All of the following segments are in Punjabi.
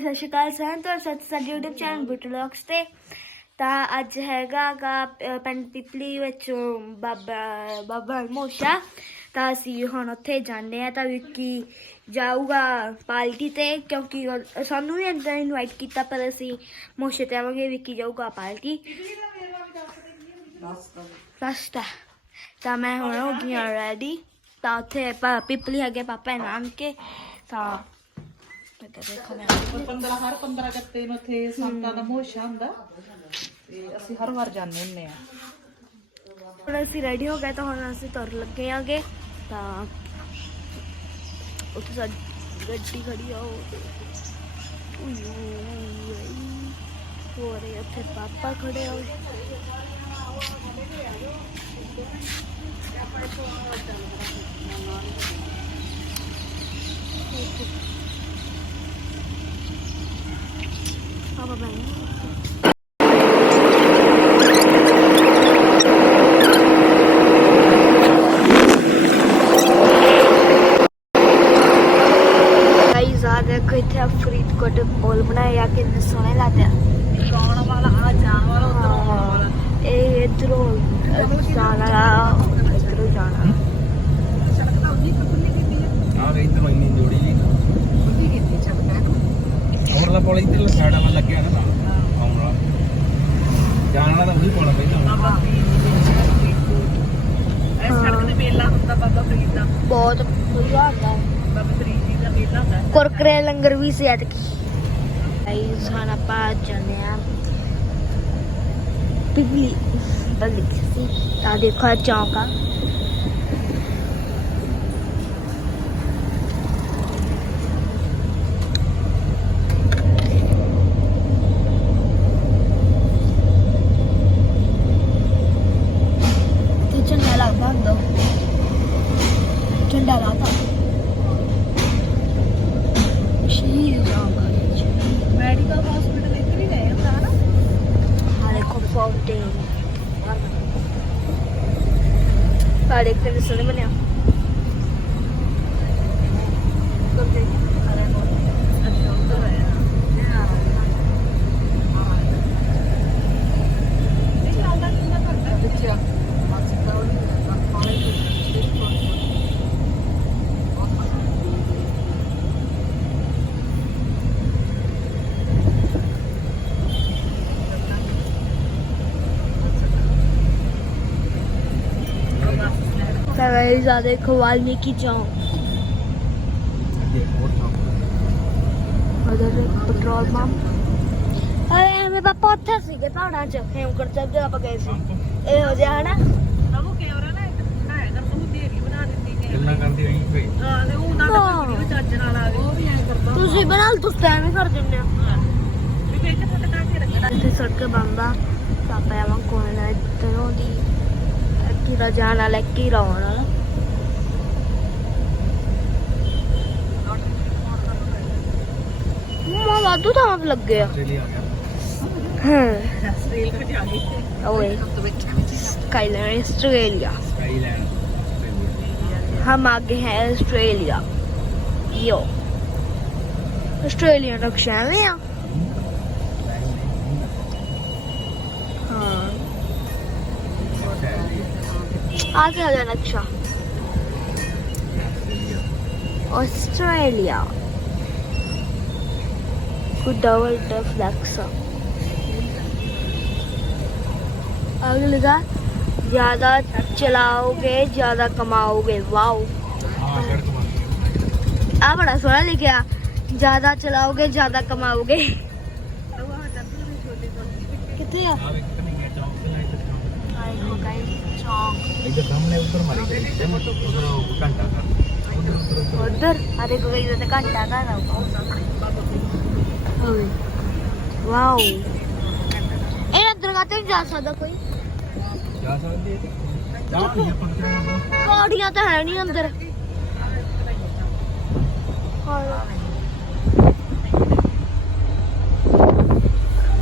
ਸਤਿ ਸ਼੍ਰੀ ਅਕਾਲ ਸਾਰਿਆਂ ਤੋਂ ਸਤਿ ਸਾਡੇ YouTube ਚੈਨਲ ਬੁਟਲੌਗਸ ਤੇ। ਤਾਂ ਅੱਜ ਹੈਗਾ ਗਾ ਪਿੰਡ ਪਿਪਲੀ ਵਿੱਚ ਬਾਬਾ ਬਾਬਾ ਮੋਸ਼ਾ ਤਾਂ ਅਸੀਂ ਹੁਣ ਉੱਥੇ ਜਾਂਦੇ ਆ ਤਾਂ ਵਿੱਕੀ ਜਾਊਗਾ ਪਾਰਟੀ ਤੇ ਕਿਉਂਕਿ ਸਾਨੂੰ ਵੀ ਅੰਦਰ ਇਨਵਾਈਟ ਕੀਤਾ ਪਰ ਅਸੀਂ ਮੋਸ਼ੇ ਤੇ ਆਵਾਂਗੇ ਵਿੱਕੀ ਜਾਊਗਾ ਪਾਰਟੀ। ਰਸਤਾ ਤਾਂ ਮੈਂ ਹੁਣ ਹੋ ਗਈ ਰੈਡੀ ਤਾਂ ਉੱਥੇ ਪਿਪਲੀ ਹੈਗੇ ਪਾਪਾ ਨਾਨਕੇ। ਤਾਂ ਇੱਧਰ ਦੇਖੋ ਮੈਂ 15 ਹਰ 15 ਅਗਸਤੇ ਨੂੰ ਉੱਥੇ ਸੰਤਾਂ ਦਾ ਮੋਸ਼ਾ ਹੁੰਦਾ। ਤੇ ਅਸੀਂ ਹਰ ਵਾਰ ਜਾਂਦੇ ਹੁੰਨੇ ਆ ਹੁਣ ਅਸੀਂ ਰੈਡੀ ਹੋ ਗਏ ਤਾਂ ਹੁਣ ਅਸੀਂ ਤੁਰ ਲੱਗੇ ਆਂਗੇ। ਤਾਂ ਉੱਥੇ ਸਾਡੀ ਗੱਡੀ ਖੜੀ ਆ ਉਹ ਉਈ ਹੋ ਰਹੇ ਉੱਥੇ ਪਾਪਾ ਖੜੇ ਆ। ਪਾਪਾ ਬੈਠ ਗਾਈਜ਼ ਆ ਦੇਖੋ ਇੱਥੇ ਆ ਫਰੀਦਕੋਟ ਪੁਲ ਬਣਾਇਆ ਕਿੰਨੇ ਸੋਹਣੇ ਲੱਗਦੇ ਆ ਆਉਣ ਵਾਲਾ ਆ ਜਾਣ ਵਾਲਾ ਉਧਰ ਆਉਣ ਵਾਲਾ ਇਹ ਇਧਰੋਂ ਜਾਣਾ ਇਧਰੋਂ ਜਾਣਾ ਸੜਕ ਤਾਂ ਉਹਦੀ ਖੁੱਲੀ ਕੀਤੀ ਆ ਆ ਰਹੀ ਤਾਂ ਇੰਨੀ ਜੋੜੀ ਜੀ ਖੁੱਲੀ ਕੀਤੀ ਸੜਕ ਹੈ ਪੁਲ ਇੱਧਰ ਸਾਈਡ ਵਾਲਾ ਲੱਗਿਆ ਨਾ ਨਾਲ। ਆਉਣ ਵਾਲਾ। ਜਾਣ ਵਾਲਾ ਤਾਂ ਉਹੀ ਪੁਲ ਪਹਿਲਾਂ ਬਾਬਾ ਇਹ ਸੜਕ ਤੇ ਮੇਲਾ ਹੁੰਦਾ ਬਾਬਾ ਫਰੀਦ ਦਾ। ਬਹੁਤ। ਵਧੀਆ ਹੁੰਦਾ ਬਾਬਾ ਫਰੀਦ ਜੀ ਦਾ ਮੇਲਾ ਹੁੰਦਾ। ਕੁਰਕਰੇ ਲੰਗਰ ਵੀ ਸੀ ਐਤਕੀ। ਗਾਈਜ਼ ਹੁਣ ਆਪਾਂ ਜਾਂਦੇ ਆ। ਪਿਗਲੀ ਬੰਦ ਸੀ ਤਾਂ ਦੇਖੋ ਇਹ ਚੌਂਕ ਆ ਤੇ ਲੱਗਦਾ ਹੁੰਦਾ ਝੰਡਾ ਲੱਗਦਾ ਸ਼ਹੀਦ ਜਾਊਗਾ ਮੈਡੀਕਲ ਹਸਪੀਟਲ ਇੱਧਰ ਹੀ ਰਹੇ ਹੁੰਦਾ ਹਨਾ ਆ ਦੇਖੋ। ਫਾਊਂਟੇਨ ਆ ਦੇਖ ਕਿੰਨੇ ਸੋਹਣੇ ਬਣਿਆ ਤਾਂ ਦੇਖੋ ਵਾਲਮੀਕੀ ਚੌਂਕ ਅੱਗੇ ਹੋਰ ਚੌਂਕ ਉਧਰ ਪੈਟਰੋਲ ਪੰਪ ਅਰੇ ਐਵੇਂ ਪਾਪਾ ਉੱਥੇ ਸੀਗੇ ਪਹਾੜਾਂ 'ਚ ਹੇਮਕੁੰਟ ਸਾਹਿਬ ਜਦੋਂ ਆਪਾਂ ਗਏ ਸੀ ਇਹ ਹੋ ਜਾ ਹਨਾ ਪ੍ਰਭੂ ਕੈਮਰਾ ਨਾ ਇੱਕ ਬਣਾਇਆ ਕਰ ਬਹੁਤ ਢੇਰੀ ਬਣਾ ਦਿੱਤੀ ਨੇ ਗੱਲਾਂ ਕਰਦੀ ਰਹੀ ਕੋਈ ਹਾਂ ਤੇ ਉਹ ਨਾ ਹਾਂ। ਵੀਡੀਓ ਚੱਜ ਨਾਲ ਆ ਗਈ ਉਹ ਵੀ ਐਂ ਕਰਦਾ ਤੁਸੀਂ ਬਣਾ ਲਓ ਤੁਸੀਂ ਐਵੇਂ ਕਰ ਦਿੰਦੇ ਹੋ ਵੀ ਵਿੱਚ ਫਟਕਾ ਕੇ ਰੱਖਣਾ ਇੱਥੇ ਸੜਕ ਬੰਦਾ ਪਾਪਾ ਆਵਾਂ ਕੋਲ ਨਾ ਇਧਰੋਂ ਦੀ ਅੱਕੀ ਦਾ ਜਾਣ ਵਾਲਾ ਇੱਕ ਹੀ ਰੌਣ ਵਾਲਾ ਮਾ ਵਾਧੂ ਤਾਂ ਆਪ ਲੱਗੇ ਆ। ਚਲੀ ਆ ਗਿਆ। ਹਾਂ। ਸਟ੍ਰੀਲ ਵਿੱਚ ਆ। ਗਈ ਓਏ ਸਕਾਈਲੈਂਡ ਆਸਟ੍ਰੇਲੀਆ। ਸਕਾਈਲੈਂਡ ਹਮ ਆਗੇ ਹੈ ਆਸਟ੍ਰੇਲੀਆ। ਯੋ। ਆਸਟ੍ਰੇਲੀਆ ਦਾ ਸ਼ਹਿਰ ਆ। आगे आ जाए नक्शा अच्छा। ऑस्ट्रेलिया। डबल डफ लक्सा लिखा ज़्यादा चलाओगे ज़्यादा कमाओगे वाओ आ बड़ा सोना लिखे ज़्यादा चलाओगे ज़्यादा कमाओगे। कितने? आ ਆ ਵੇਖ ਕਿੰਨੀ ਗਿਆ ਚੌਂਕ ਤੇ ਲਾਈਟ ਚੌਂਕ आए हो गाइस चौक ਇੱਧਰ ਸਾਹਮਣੇ ਉੱਪਰ ਮਾਰੀ ਗਈ ਤੇ ਮੈਂ ਉਧਰ ਘੰਟਾ ਕਰ ਉਧਰ ਉਧਰ उधर अरे कोई इधर घंटा का ना वाओ ਇਹ ਅੰਦਰ ਕਾਤੇ ਨਹੀਂ ਜਾ ਸਕਦਾ ਕੋਈ ਜਾ ਸਕਦੇ ਜਾ ਨਹੀਂ ਆਪਾਂ ਕਿਹੜਾ ਪੌੜੀਆਂ ਤਾਂ ਹੈ ਨਹੀਂ ਅੰਦਰ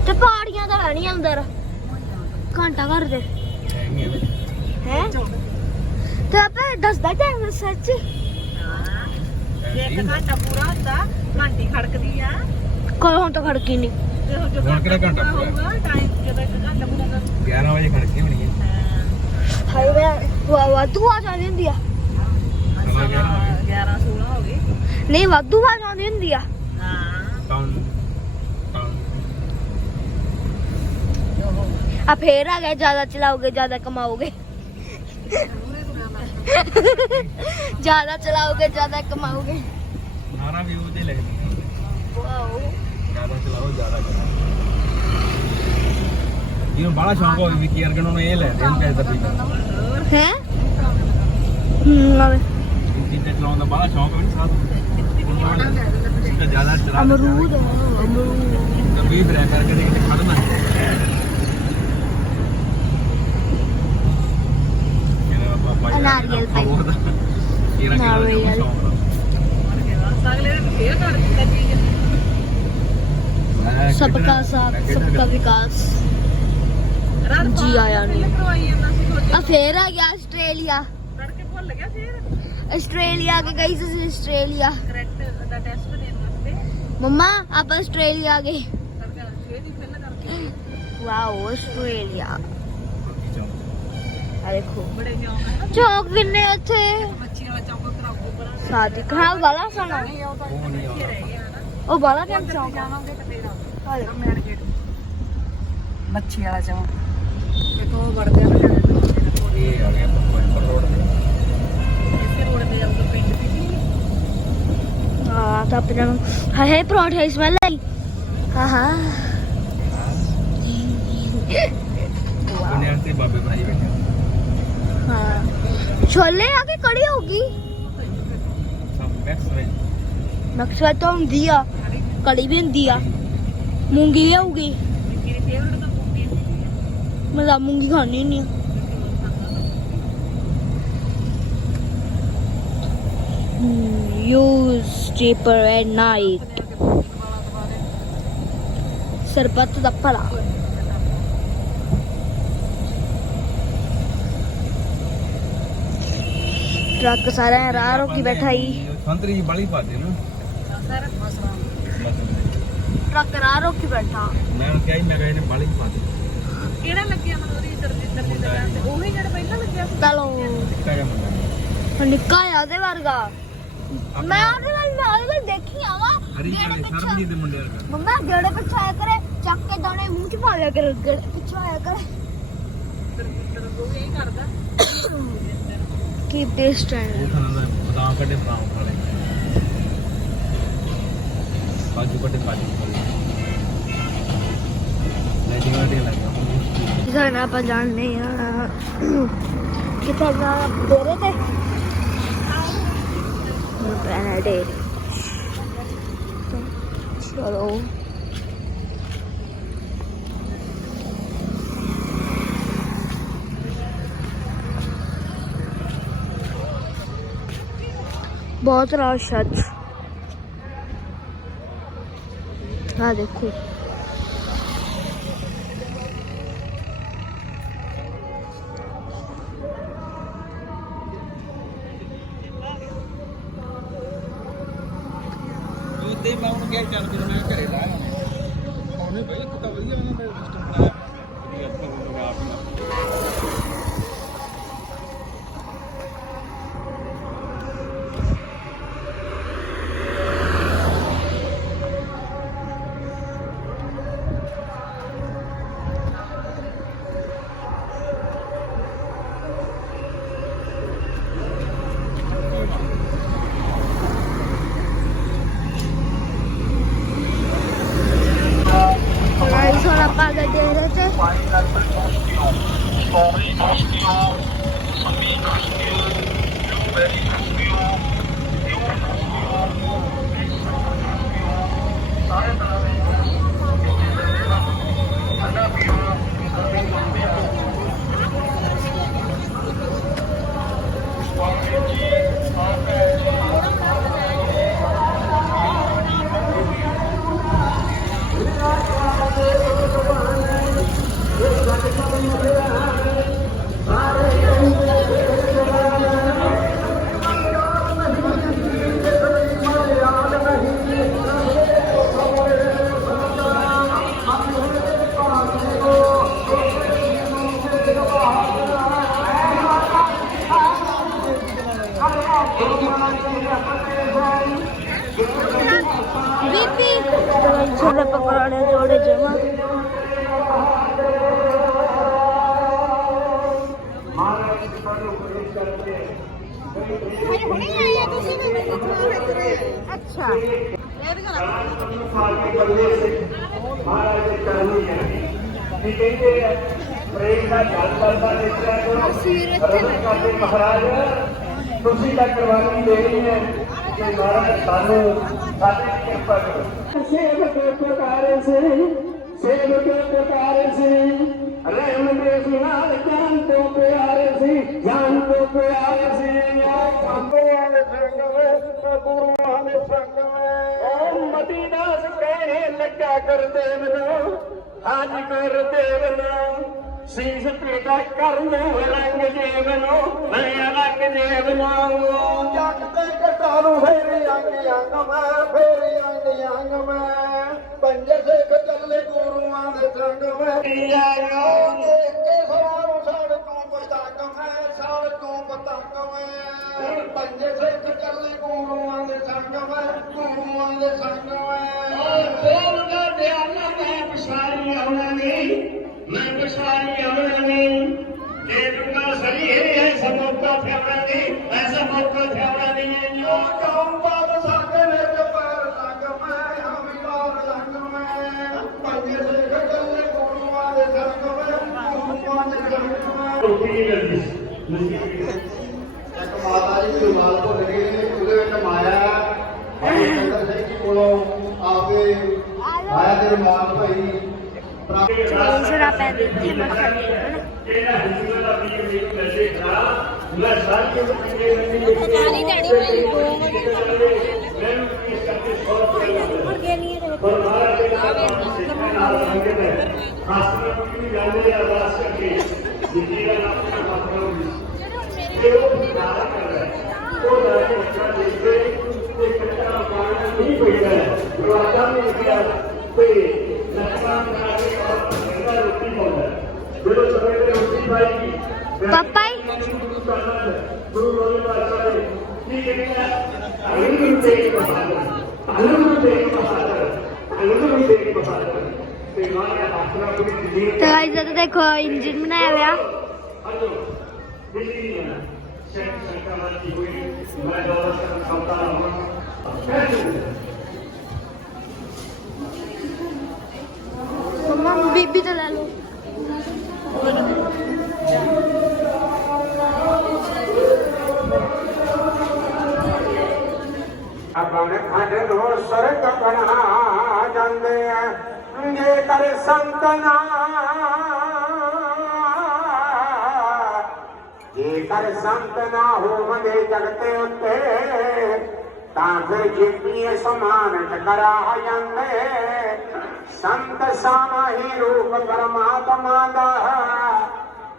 ਤੇ ਪੌੜੀਆਂ ਤਾਂ ਹੈ ਨਹੀਂ ਅੰਦਰ ਘੰਟਾ ਘਰ ਦੇ ਹੈਗੇ ਹੈ? ਤੇ ਆਪੇ ਦੱਸਦਾ ਟਾਈਮ ਸੱਚ? ਜੇ ਇੱਕ ਘੰਟਾ ਪੂਰਾ ਹੁੰਦਾ ਘੰਟੀ ਖੜਕਦੀ ਆ। ਕੋਈ ਹੁਣ ਤਾਂ ਖੜਕੀ ਨਹੀਂ ਹੁਣ ਕਿਹੜਾ ਘੰਟਾ ਪੂਰਾ ਟਾਈਮ ਜਦੋਂ ਇੱਕ ਘੰਟਾ ਪੂਰਾ ਕਰ 11 ਵਜੇ ਖੜਕੇ ਹੋਣੀ ਹੈ। ਹਾਏ ਵੇ ਵਾ ਵਾਧੂ ਆ ਜਾਂਦੀ ਹੁੰਦੀ ਆ। ਸਵਾ 11 ਵਜੇ 11 16 ਹੋ ਗਏ। ਨਹੀਂ ਵਾਧੂ ਆ ਜਾਂਦੀ ਹੁੰਦੀ ਆ। ਹਾਂ। ਆ ਫੇਰ ਆ ਗਏ ਜ਼ਿਆਦਾ ਚਲਾਓਗੇ ਜ਼ਿਆਦਾ ਕਮਾਓਗੇ। ਜ਼ਿਆਦਾ ਚਲਾਓਗੇ ਜ਼ਿਆਦਾ ਕਮਾਓਗੇ। ਨਾਰਾ ਵੀ ਉਹਦੇ ਲੱਗਦੀ ਵਾਓ। ਜ਼ਿਆਦਾ ਚਲਾਓ ਜ਼ਿਆਦਾ ਚਲਾਓ ਜਿਹਨੂੰ ਬੜਾ ਸ਼ੌਂਕ ਹੋਵੇ ਵੀ ਕੀ ਅਰਗਨ ਨੂੰ ਇਹ ਲੈ ਦੇ ਇਹਨੂੰ ਪੈਸੇ ਦੱਬੀ ਹੈ? ਹੂੰ ਚੀਜ਼ਾਂ ਚਲਾਉਣ ਦਾ ਬੜਾ ਸ਼ੌਂਕ ਹੋਵੇ ਸਾਥ ਤਾਂ ਜ਼ਿਆਦਾ ਚਲਾ ਅਮਰੂਦ ਅਮਰੂਦ। ਕभी ਵੀ ਰਹਿ ਕਰਕੇ ਖੜਨਾ ਇਹਦਾ ਪਾਪਾ ਜੀ ਨਾਰੀਅਲ ਪਾਈ ਨਾਰੀਅਲ ਅਗਲੇ ਦਿਨ ਫੇਰ ਕਰ ਦਿੱਤਾ ਚੀਜ਼ ਸਭ ਦਾ ਸਾਥ ਸਭ ਦਾ ਵਿਕਾਸ। ਜੀ ਆਇਆ ਨਹੀਂ ਆ ਫੇਰ ਆ ਗਿਆ ਆਸਟ੍ਰੇਲੀਆ। ਤੜਕੇ ਭੁੱਲ ਗਿਆ ਫੇਰ? ਆਸਟ੍ਰੇਲੀਆ ਕੇ ਗਈ ਸੀ ਆਸਟ੍ਰੇਲੀਆ। ਕਰੈਕਟ ਦਾ ਟੈਸਟ ਦੇਣ ਵਾਸਤੇ। ਮੰਮਾ ਆਪ ਆਸਟ੍ਰੇਲੀਆ ਗਏ। Wow Australia. ਆ ਦੇਖੋ ਬੜੇ ਸ਼ੌਂਕ ਹੈ ਚੌਕ ਕਿੰਨੇ ਉੱਥੇ ਬੱਚੀ ਵਾਲਾ ਚੌਂਕ ਕਰਾਉ ਬੜਾ ਸਾਦੀ ਖਾਂ ਵਾਲਾ ਸੋਣਾ ਨਹੀਂ ਉਹ ਤਾਂ ਉਹ ਨਹੀਂ ਆਉਂਦਾ। ਰਹਿ ਗਿਆ ਨਾ ਉਹ ਬਾਲਾ ਟਾਈਮ ਉੱਧਰ ਚੌਕ ਜਾਵਾਂਗੇ ਤੇ ਫੇਰ ਆ ਦੇਖੋ। ਮੇਨ ਗੇਟ ਮੱਛੀ ਵਾਲਾ ਚੌਂਕ ਦੇਖੋ ਵੜਦੇ ਆ ਨਾ ਇਹ ਆ ਗਿਆ ਪੰਪਰ ਰੋਡ ਤੇ ਇਸੇ ਰੋਡ ਤੇ ਜਾਊਗਾ ਪਿੰਡ ਦੀ ਹਾਂ ਤਾਂ ਆਪਣਾ ਹਾਏ ਪਰੌਂਠੇ ਸਮੈਲ ਆਈ ਹਾਂ ਹਾਂ ਦੁਨੀਆ ਤੇ ਬਾਬੇ ਭਾਈ ਬੈਠੇ ਹਾਂ ਛੋਲੇ ਆ ਕੇ ਕੜੀ ਹੋਗੀ ਸਭ ਬੈਕਸ ਵਿੱਚ ਨਕਸ਼ਾ ਤਾਂ ਹੁੰਦੀ ਆ ਕੜੀ ਵੀ ਹੁੰਦੀ ਆ ਮੂੰਗੀ ਵੀ ਹੋਊਗੀ ਮੇਰੀ ਫੇਵਰਟ ਤਾਂ ਮੂਵੀ ਹੈ ਮੈਂ ਤਾਂ ਮੂੰਗੀ ਖਾਣੀ ਨਹੀਂ use cheaper at night ਸਰਬੱਤ ਦਾ ਭਲਾ ਟਰੱਕ ਸਾਰਾ ਰਾਹ ਰੋਕੀ ਬੈਠਾ ਹੀ ਸੰਤਰੀ ਬਾਲੀ ਪਾਦੇ ਨਾ। ਟਰੱਕ ਰਾਹ ਰੋਕੀ ਬੈਠਾ। ਮੈਂ ਉਹਨੂੰ ਕਿਹਾ ਸੀ, ਮੈਂ ਕਿਹਾ ਇਹਨੇ ਬਾਲੀ ਪਾਦੇ ਕਿਹੜਾ ਲੱਗਿਆ ਮਨੋਰੀ ਇਧਰ ਜਿੱਧਰ ਦੀ ਦੁਕਾਨ ਤੇ ਉਹੀ ਜਿਹੜਾ ਪਹਿਲਾਂ ਲੱਗਿਆ ਸੀ। ਚਲੋ। ਟਿੱਕਾ ਜਿਹਾ ਮੁੰਡਾ ਨਿੱਕਾ ਆ ਉਹਦੇ ਵਰਗਾ। ਮੈਂ ਉਹਦੇ ਨਾਲ ਮੈਂ ਉਹਦੇ ਨਾਲ ਦੇਖੀ ਆਵਾ ਹਰੀ ਜਿਹੜੇ ਸਰਬਜੀਤ ਦੇ ਮੁੰਡੇ ਵਰਗਾ। ਮੰਮਾ ਗੇੜੇ ਪਿੱਛੇ ਆਇਆ ਕਰੇ। ਚੱਕ ਕੇ ਦਾਣੇ ਮੂੰਹ ਚ ਪਾ ਲਿਆ ਕਰੇ ਗੇੜੇ ਪਿੱਛੇ ਆਇਆ ਕਰੇ। ਉਹ ਇਹ ਕਰਦਾ। ਉਹ ਖਾਣਾ ਦਾ ਬਦਾਮ ਕੱਢੇ ਬਦਾਮ ਖਾ ਲੈ ਕਾਜੂ ਕੱਢੇ ਕਾਜੂ ਖਾ ਲੈ ਲੈ ਜਿਵੇਂ ਦੇ ਲੱਗਾ ਸਾਨੂੰ ਆਪਾਂ ਜਾਣਦੇ ਆ। ਕਿੱਥੇ ਜਾ ਡੇਰੇ ਤੇ? ਮੈਂ ਪੈਣਾ ਡੇਰੇ। ਚਲੋ। ਬਹੁਤ ਰਸ਼ ਅੱਜ। ਆ ਦੇਖੋ। ਕਰੋ ਕਰਦੇ ਮਹਾਰਾਜ, ਤੁਸੀਂ ਤਾਂ ਕੁਰਬਾਨੀ ਦੇਣੀ ਹੈ। ਕਿ ਮਹਾਰਾਜ ਸਾਨੂੰ ਸਾਡੀ ਕਿਰਪਾ ਕਰੋ। ਸੇਵਕ ਪੁਕਾਰੇ ਸੇ, ਸੇਵਕ ਪੁਕਾਰੇ ਸੇ। ਰਹਿਮ ਦੇ ਸੁਨਾਲ ਜਾਨ ਤੋਂ ਪਿਆਰੇ ਸੀ, ਜਾਨ ਤੋਂ ਪਿਆਰੇ ਸੀ। ਆ ਕੰਬਿਆਂ ਸੰਗ ਵੇ ਗੁਰੂਆਂ ਦੇ ਸੰਗ ਓ ਮਦੀਨਾ ਕਹਿਣੇ ਲੱਗਾ ਕਰ ਦੇਵਨਾ ਅੱਜ ਕਰ ਦੇਵਨਾ ਸੀਸ ਪੇਟਾ ਕਰ ਨੂੰ ਰੰਗ ਜੀਵਨੋ ਮੈਂ ਅਲੱਗ ਜੀਵਨੋ ਜੱਟ ਦੇ ਕਟਾਰੂ ਫੇਰ ਅੰਗ ਅੰਗ ਮੈਂ ਫੇਰ ਅੰਗ ਅੰਗ ਮੈਂ। ਪੰਜੇ ਸਿੱਖ ਚੱਲੇ ਗੁਰੂਆਂ ਦੇ ਸੰਗ ਮੈਂ। ਆਇਓ ਦੇਖ ਕੇ ਸਵਾਰੂ ਸਾੜ ਤੋਂ ਪਤੰਗ ਮੈਂ ਸਾੜ ਤੋਂ ਪਤੰਗ ਮੈਂ। ਪੰਜੇ ਸਿੱਖ ਚੱਲੇ ਗੁਰੂਆਂ ਦੇ ਸੰਗ ਮੈਂ ਗੁਰੂਆਂ ਦੇ ਸੰਗ ਸਾਰੀ ਉਹ ਕਿੰਨੇ ਨਹੀਂ ਨਾਲੀ ਡੈਡੀ ਭਾਈ ਮੈਂ ਇਸ ਕਰਕੇ ਸੌ ਰੁਪਏ ਮੁਰਗੇ ਨਹੀਂ ਰਹੇ ਪਰ ਮਹਾਰਾਜ ਦੇ ਨਾਮ ਸਿੱਖਾਂ ਨਾਲ ਸੰਗਤ ਹੈ ਖਾਸ ਕਰਕੇ ਵੀ ਜਾਂਦੇ ਆ ਅਰਦਾਸ ਕਰਕੇ ਜਿੱਦੀ ਦਾ ਨਾਮ ਦਾ ਮਤਲਬ ਤੇ ਉਹ ਨਾਰਾ ਕਰ ਰਿਹਾ ਹੈ। ਉਹ ਨਾਰਾ ਬੱਚਾ ਦੇਖਦੇ ਤੇ ਕੱਚਾ ਪਾਣੀ ਨਹੀਂ ਪਈਦਾ ਦਰਵਾਜ਼ਾ ਨਹੀਂ ਗਿਆ ਤੇ ਲੱਤਾਂ ਬਣਾ ਕੇ ਔਰ ਅੰਦਰ ਰੋਟੀ ਪਾਉਂਦਾ ਹੈ। ਜਦੋਂ ਸਮੇਂ ਮੰਮਾ ਬੀਬੀ ਤੋਂ ਲੈ ਲਓ। ਆਪਣੇ ਖੰਡ ਨੂੰ ਸਰਕ ਬਣਾ ਜਾਂਦੇ ਆ। ਜੇ ਕਰ ਸੰਤ ਨਾ। ਜੇ ਕਰ ਸੰਤ ਨਾ ਹੋਵਦੇ ਜਗਤੇ ਉੱਤੇ ਤਾਂ ਫਿਰ ਜਿੱਤੀਏ ਸਮਾਨ ਟਕਰਾ ਜਾਂਦੇ ਸੰਤ ਸਮਾਹੀ ਰੂਪ ਪਰਮਾਤਮਾ ਦਾ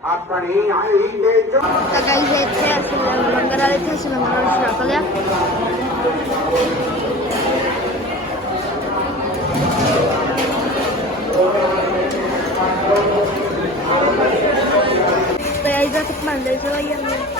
ਆਪਣੀ ਆਈ ਦੇ ਜੋ ਤਾਂ ਗਾਇਸ ਇੱਥੇ ਅਸੀਂ ਲੰਗਰ ਵਾਲੇ ਇੱਥੇ ਅਸੀਂ ਲੰਗਰ ਵਾਲੇ ਛਕ ਲਿਆ ਤੇ ਗਾਇਸ ਦਾ ਤੱਕ ਮੰਦਰ ਆ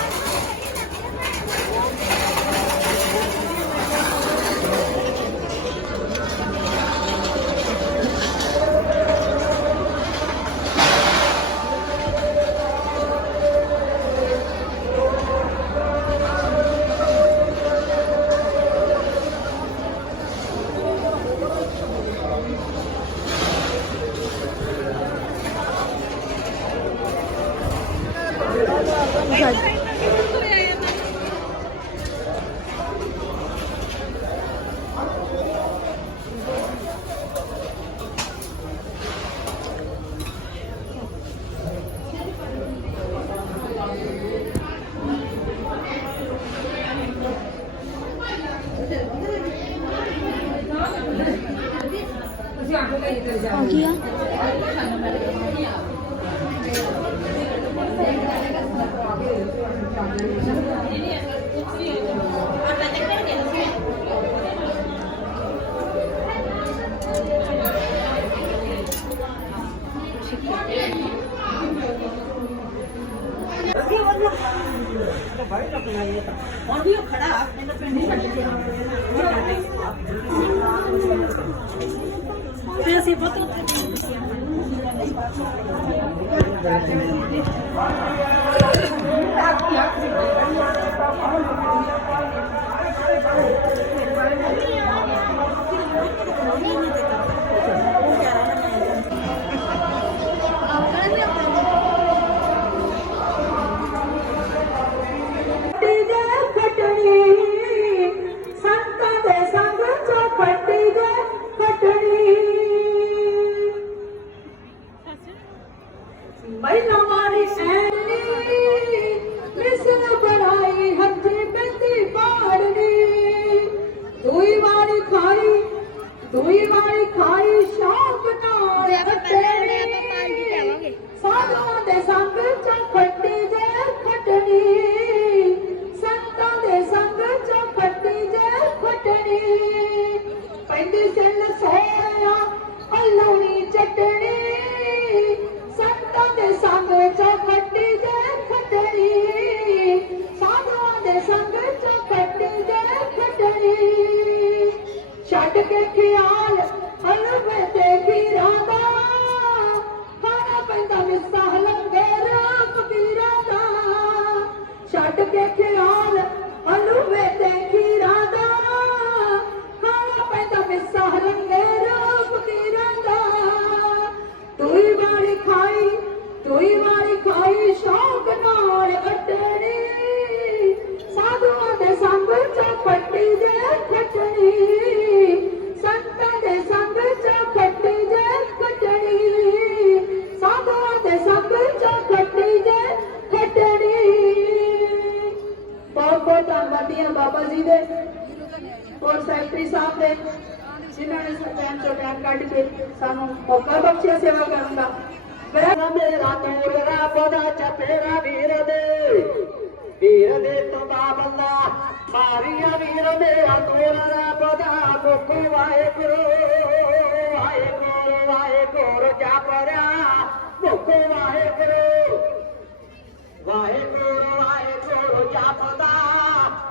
ਟਾਈਮ ਤੋਂ ਟਾਈਮ ਕੱਢ ਕੇ ਸਾਨੂੰ ਮੌਕਾ ਬਖਸ਼ਿਆ ਸੇਵਾ ਕਰਨ ਦਾ। ਮੇਰਾ ਮੇਰਾ ਤੋੜ ਰੱਬ ਦਾ ਵੀਰ ਦੇ। ਵੀਰ ਦੇ ਤੋਂ ਬੰਦਾ ਮਾਰੀਆ ਵੀਰ ਮੇਰਾ ਤੋੜ ਰੱਬ ਦਾ ਵਾਹਿਗੁਰੂ ਵਾਹਿਗੁਰੂ ਵਾਹਿਗੁਰੂ ਜਪਰਿਆ ਮੁਖ ਵਾਹਿਗੁਰੂ ਵਾਹਿਗੁਰੂ ਵਾਹਿਗੁਰੂ ਜਪਦਾ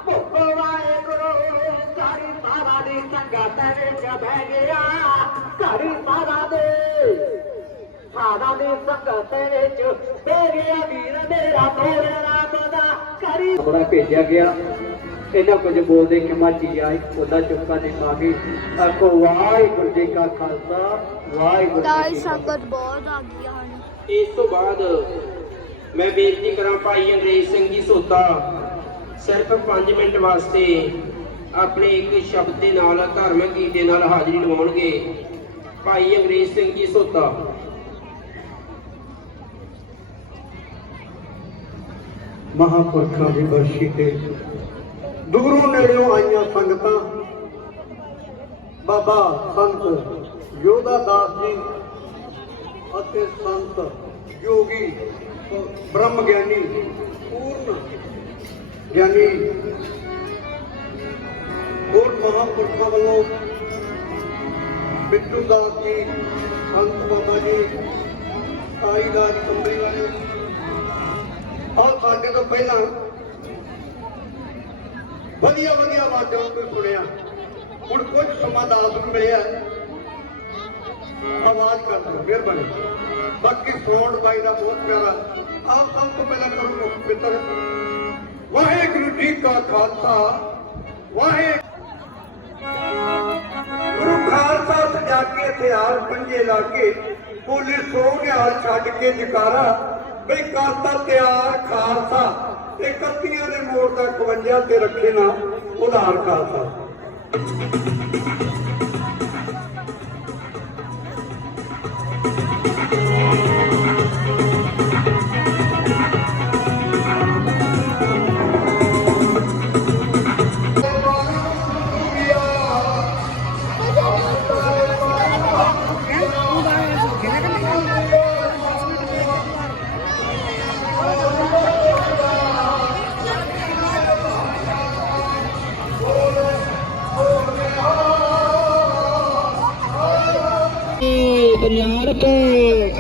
ਮੁਖ ਦੀ ਸੰਗਤ ਵਿੱਚ ਬਹਿ ਗਿਆ। ਕਾਰੀ ਮਾਰਾ ਦੇ ਸਾਦਾ ਦੀ ਸੰਗਤ ਵਿੱਚ ਬਹਿ ਗਿਆ ਵੀਰ ਮੇਰਾ ਤੋਰੇ ਰਾਮਦਾ ਕਾਰੀ ਬੜਾ ਭੇਜਿਆ ਗਿਆ। ਇਹਨਾਂ ਕੁਝ ਬੋਲਦੇ ਕਿ ਮਾਚੀ ਆਈ ਉਹਦਾ ਚੁੱਕਾ ਨੇ ਮਾਫੀ ਆਖੋ ਵਾਹਿਗੁਰੂ ਜੀ ਕਾ ਖਾਲਸਾ ਵਾਹਿਗੁਰੂ ਜੀ ਕੀ ਫਤਿਹ। ਸੰਗਤ ਬਹੁਤ ਆ ਗਈਆਂ ਹਨ ਇਸ ਤੋਂ ਬਾਅਦ ਮੈਂ ਬੇਨਤੀ ਕਰਾਂ ਭਾਈ ਅੰਗਰੇਜ਼ ਸਿੰਘ ਜੀ ਸੋਤਾ ਸਿਰਫ 5 ਮਿੰਟ ਵਾਸਤੇ ਆਪਣੇ ਇੱਕ ਸ਼ਬਦ ਦੇ ਨਾਲ, ਧਾਰਮਿਕ ਗੀਤ ਦੇ ਨਾਲ ਹਾਜ਼ਰੀ ਲਵਾਉਣਗੇ ਭਾਈ ਅੰਗਰੇਜ਼ ਸਿੰਘ ਜੀ ਸੋਤਾ। ਮਹਾਪੁਰਖਾਂ ਦੀ ਬਰਸ਼ੀ ਤੇ ਦੂਰੋਂ ਨੇੜਿਓਂ ਆਈਆਂ ਸੰਗਤਾਂ। ਬਾਬਾ ਸੰਤ ਯੋਧਾ ਦਾਸ ਜੀ ਅਤੇ ਸੰਤ ਯੋਗੀ ਬ੍ਰਹਮ ਗਿਆਨੀ ਪੂਰਨ ਗਿਆਨੀ ਹੋਰ ਮਹਾਪੁਰਖਾਂ ਵੱਲੋਂ ਬਿੱਟੂ ਦਾਸ ਜੀ ਸੰਤ ਬਾਬਾ ਜੀ ਆਈ ਦਾਸ ਕੰਬਰੀ ਵਾਲੇ ਔਰ ਸਾਡੇ ਤੋਂ ਪਹਿਲਾਂ ਵਧੀਆ ਵਧੀਆ ਆਵਾਜ਼ਾਂ ਕੋਈ ਸੁਣਿਆ ਹੁਣ ਕੁਝ ਸਮਾਂ ਦਾਸ ਨੂੰ ਮਿਲਿਆ ਆਵਾਜ਼ ਕਰ ਦਿਓ ਮਿਹਰਬਾਨੀ ਬਾਕੀ ਸਾਊਂਡ ਬਾਈ ਦਾ ਬਹੁਤ ਪਿਆਰਾ ਆਪ ਸਭ ਤੋਂ ਪਹਿਲਾਂ ਕਰੋ ਮੁਖ ਪਿੱਤਰ ਵਾਹਿਗੁਰੂ ਜੀ ਕਾ ਖਾਲਸਾ ਵਾਹਿਗੁਰੂ ਖਾਲਸਾ ਕੇ ਹਥਿਆਰ ਪੰਜੇ ਲਾ ਕੇ ਬੋਲੇ ਸੋ ਨਿਹਾਲ ਛੱਡ ਕੇ ਜਕਾਰਾ। ਬਈ ਕਰਤਾ ਤਿਆਰ ਖਾਲਸਾ ਤੇ ਕੱਤੀਆਂ ਦੇ ਮੋੜ ਦਾ 51 ਤੇ ਰੱਖੇ ਨਾ ਉਧਾਰ ਖਾਲਸਾ। ਤੇ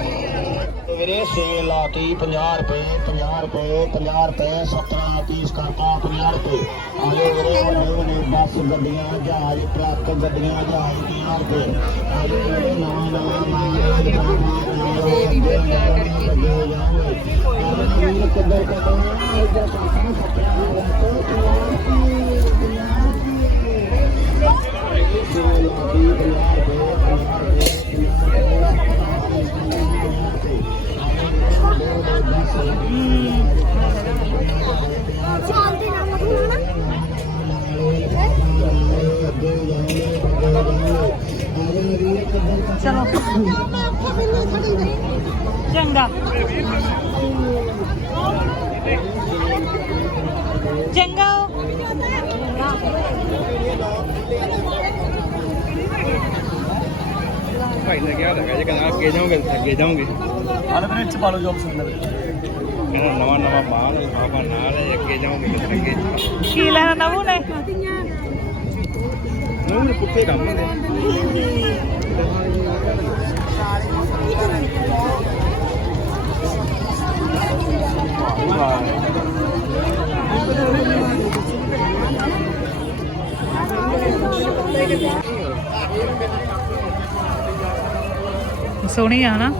ਵੀਰੇ ਸੇਲ ਆਤੀ 50 ਰੁਪਏ 50 ਰੁਪਏ 50 ਰੁਪਏ 17 30 ਕਰਤਾ 50 ਰੁਪਏ। ਆਲੇ ਵੀਰੇ ਵੱਡੇ ਵੱਡੇ ਬੱਸ ਗੱਡੀਆਂ, ਜਹਾਜ਼ ਟਰੱਕ, ਗੱਡੀਆਂ, ਜਹਾਜ਼ 30 ਰੁਪਏ। ਆਲੇ ਵੀਰੇ, ਨਵਾਂ ਨਵਾਂ ਕਿੱਧਰ ਕਦੋਂ ਇੱਧਰ ਸਾਥਾਂ ਸੱਤਿਆਂ ਦੀ ਵਾਸਤੇ ਪੰਜਾਬੀ ਪੰਜਾਬੀ ਸੇਲ ਆਤੀ 50 ਰੁਪਏ 50 ਰੁਪਏ। ਅੱਗੇ ਜਾਓਗੇ ਤਾਂ ਅੱਗੇ ਜਾਓਗੇ। ਆਲੇ ਵੀਰੇ ਚ ਪਾ ਲਓ ਜੋਬ ਸੁਣਦੇ ਕਹਿੰਦਾ ਨਵਾਂ ਨਵਾਂ ਬਾਹਰ ਬਾਬਾ ਨਾਲ ਹੈ ਅੱਗੇ ਜਾਓਗੇ ਤਾਂ ਅੱਗੇ ਕੀ ਲੈਣਾ ਨਵੂ ਨੇ? ਨਹੀਂ ਪੁੱਠੇ ਕੰਮ ਨੇ। ਸੋਹਣੀ ਆ ਨਾ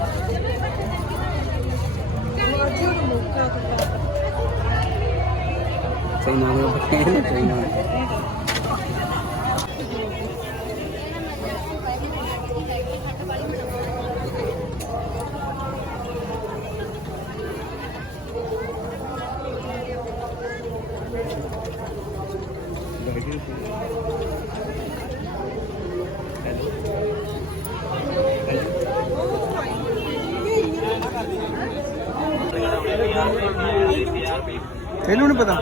ਤੈਨੂੰ ਨਹੀਂ ਪਤਾ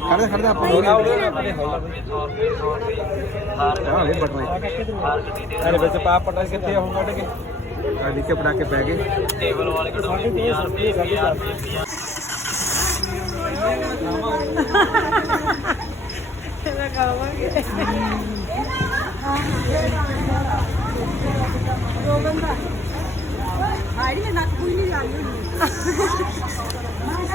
ਖੜਦਾ ਖੜਦਾ ਆਪਾਂ ਹੋ ਹਾਂ ਇਹ ਬਟਵਾ ਅਰੇ ਵਿੱਚ ਪਾ ਪਟਾ ਕਿੱਥੇ ਹੋਊਗਾ ਕੱਢ ਕੇ ਆ ਨੀਚੇ ਪੜਾ ਕੇ ਪੈ ਗਏ ਟੇਬਲ ਵਾਲੇ ਕੋਲ 20 ਰੁਪਏ 20 ਰੁਪਏ ਇਹਦਾ ਕਾਵਾਂਗੇ ਦੋ ਬੰਦਾ ਹਾੜੀ ਨੱਕ ਕੋਈ ਨਹੀਂ ਜਾਂਦੀ